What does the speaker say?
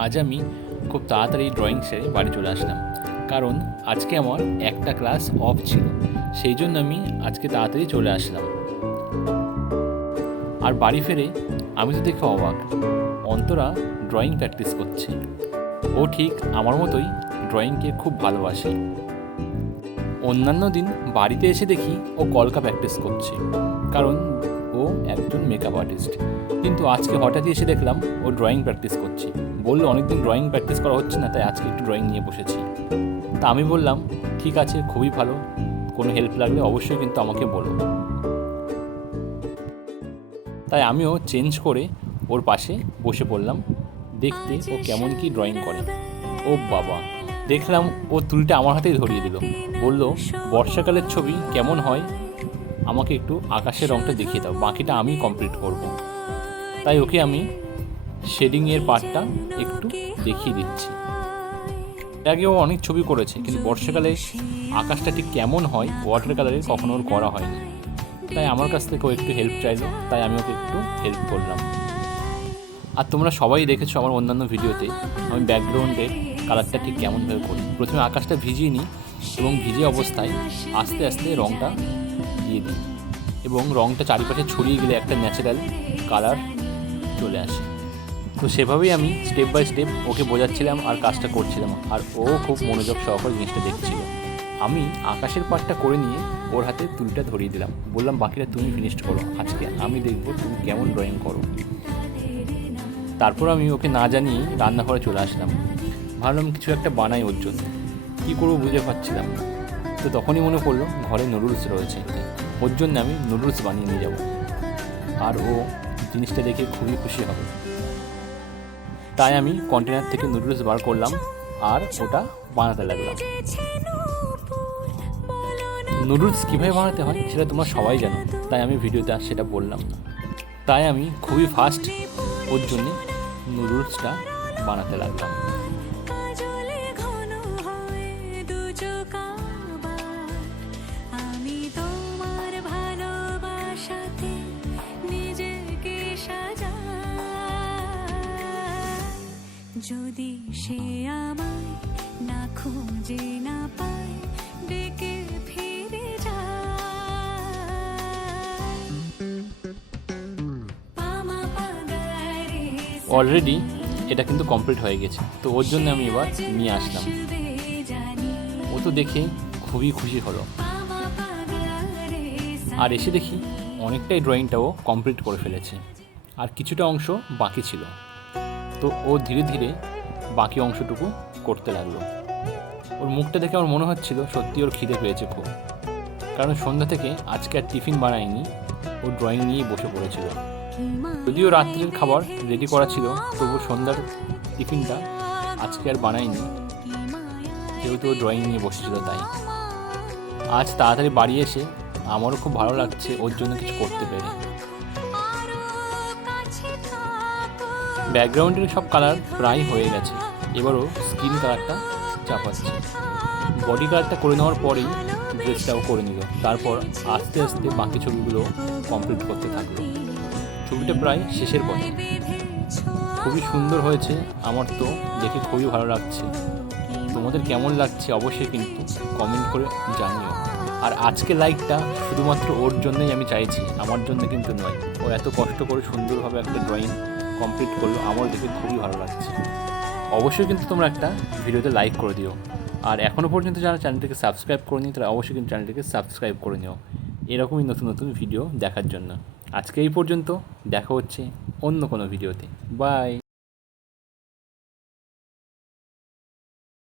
আজ আমি খুব তাড়াতাড়ি ড্রয়িং সেরে বাড়ি চলে আসলাম, কারণ আজকে আমার একটা ক্লাস অফ ছিল। সেই জন্য আমি আজকে তাড়াতাড়ি চলে আসলাম। আর বাড়ি ফিরে আমি তো দেখে অবাক, অন্তরা ড্রয়িং প্র্যাকটিস করছে। ও ঠিক আমার মতোই ড্রয়িংকে খুব ভালোবাসে। অন্যান্য দিন বাড়িতে এসে দেখি ও কলকা প্র্যাকটিস করছে, কারণ ও একজন মেকআপ আর্টিস্ট। কিন্তু আজকে হঠাৎই এসে দেখলাম ও ড্রয়িং প্র্যাকটিস করছে। বললো অনেকদিন ড্রয়িং প্র্যাকটিস করা হচ্ছে না, তাই আজকে একটু ড্রয়িং নিয়ে বসেছি। তা আমি বললাম ঠিক আছে, খুবই ভালো, কোনো হেল্প লাগলে অবশ্যই কিন্তু আমাকে বলো। তাই আমিও চেঞ্জ করে ওর পাশে বসে পড়লাম দেখতে ও কেমন কি ড্রয়িং করে। ও বাবা, দেখলাম ও তুলিটা আমার হাতেই ধরিয়ে দিল। বলল বর্ষাকালের ছবি কেমন হয় আমাকে একটু আকাশের রঙটা দেখিয়ে দাও, বাকিটা আমি কমপ্লিট করব। তাই ওকে আমি শেডিংয়ের পার্টটা একটু দেখিয়ে দিচ্ছি। এর আগে ও অনেক ছবি করেছে, কিন্তু বর্ষাকালে আকাশটা ঠিক কেমন হয় ওয়াটার কালারে কখনো ওর করা হয়নি। তাই আমার কাছ থেকে ও একটু হেল্প চাইলো, তাই আমি ওকে একটু হেল্প করলাম। আর তোমরা সবাই দেখেছো আমার অন্যান্য ভিডিওতে আমি ব্যাকগ্রাউন্ডের কালারটা ঠিক কেমনভাবে করি। প্রথমে আকাশটা ভিজিয়ে নিই এবং ভিজে অবস্থায় আস্তে আস্তে রঙটা দিয়ে দিই, এবং রঙটা চারিপাশে ছড়িয়ে গেলে একটা ন্যাচারাল কালার চলে আসে। তো সেভাবেই আমি স্টেপ বাই স্টেপ ওকে বোঝাচ্ছিলাম আর কাজটা করছিলাম, আর ও খুব মনোযোগ সহকারে জিনিসটা দেখছিল। আমি আকাশের পাটটা করে নিয়ে ওর হাতে তুলিটা ধরিয়ে দিলাম, বললাম বাকিটা তুমি ফিনিশড করো, আজকে আমি দেখবো তুমি কেমন ড্রয়িং করো। তারপর আমি ওকে না জানিয়েই রান্নাঘরে চলে আসলাম। ভাবলাম কিছু একটা বানাই ওর জন্য, কী করবো বুঝে পাচ্ছিলাম না। তো তখনই মনে পড়লো ঘরে নুডলস রয়েছে, ওর জন্য আমি নুডলস বানিয়ে নিয়ে যাব, আর ও জিনিসটা দেখে খুবই খুশি হবে। তাই আমি কন্টেনার থেকে নুডলস বার করলাম আর ওটা বানাতে লাগলাম। নুডলস কীভাবে বানাতে হয় সেটা তোমরা সবাই জানো, তাই আমি ভিডিওতে আর সেটা বললাম না। তাই আমি খুবই ফাস্ট ওর জন্য নুডলসটা বানাতে লাগলাম। যদি সে আমায় না খুঁজে না পায়, ডেকে ফিরে যায়। অলরেডি এটা কিন্তু কমপ্লিট হয়ে গেছে, তো ওর জন্য আমি এবার নিয়ে আসলাম। ও তো দেখে খুবই খুশি হলো। আর এসে দেখি অনেকটাই ড্রয়িংটাও কমপ্লিট করে ফেলেছে, আর কিছুটা অংশ বাকি ছিল। তো ও ধীরে ধীরে বাকি অংশটুকু করতে লাগলো। ওর মুখটা দেখে আমার মনে হচ্ছিল সত্যি ওর খিদে পেয়েছে খুব, কারণ সন্ধ্যা থেকে আজকে আর টিফিন বানায়নি, ও ড্রয়িং নিয়েই বসে পড়েছিল। যদিও রাত্রের খাবার রেডি করা ছিল, তবু সন্ধ্যার টিফিনটা আজকে আর বানায়নি, যেহেতু ও ড্রয়িং নিয়ে বসেছিল। তাই আজ তাড়াতাড়ি বাড়ি এসে আমারও খুব ভালো লাগছে ওর জন্য কিছু করতে পেরে। ব্যাকগ্রাউন্ডের সব কালার প্রায় হয়ে গেছে, এবারও স্কিন কালারটা চাপাচ্ছে। বডি কালারটা করে নেওয়ার পরেই ড্রেসটাও করে নিল। তারপর আস্তে আস্তে বাকি ছবিগুলো কমপ্লিট করতে থাকলো। ছবিটা প্রায় শেষের পথে। খুবই সুন্দর হয়েছে, আমার তো দেখে খুবই ভালো লাগছে। তোমাদের কেমন লাগছে অবশ্যই কিন্তু কমেন্ট করে জানিও। আর আজকে লাইকটা শুধুমাত্র ওর জন্যই আমি চাইছি, আমার জন্য কিন্তু নয়। ও এত কষ্ট করে সুন্দরভাবে একটা ড্রয়িং কমপ্লিট করলো, আমার দেখে খুবই ভালো লাগছে। অবশ্যই কিন্তু তোমরা একটা ভিডিওতে লাইক করে দিও। আর এখনও পর্যন্ত যারা চ্যানেলটিকে সাবস্ক্রাইব করে নিও, তারা অবশ্যই কিন্তু চ্যানেলটিকে সাবস্ক্রাইব করে নিও এরকমই নতুন নতুন ভিডিও দেখার জন্য। আজকে এই পর্যন্ত, দেখা হচ্ছে অন্য কোনো ভিডিওতে। বাই।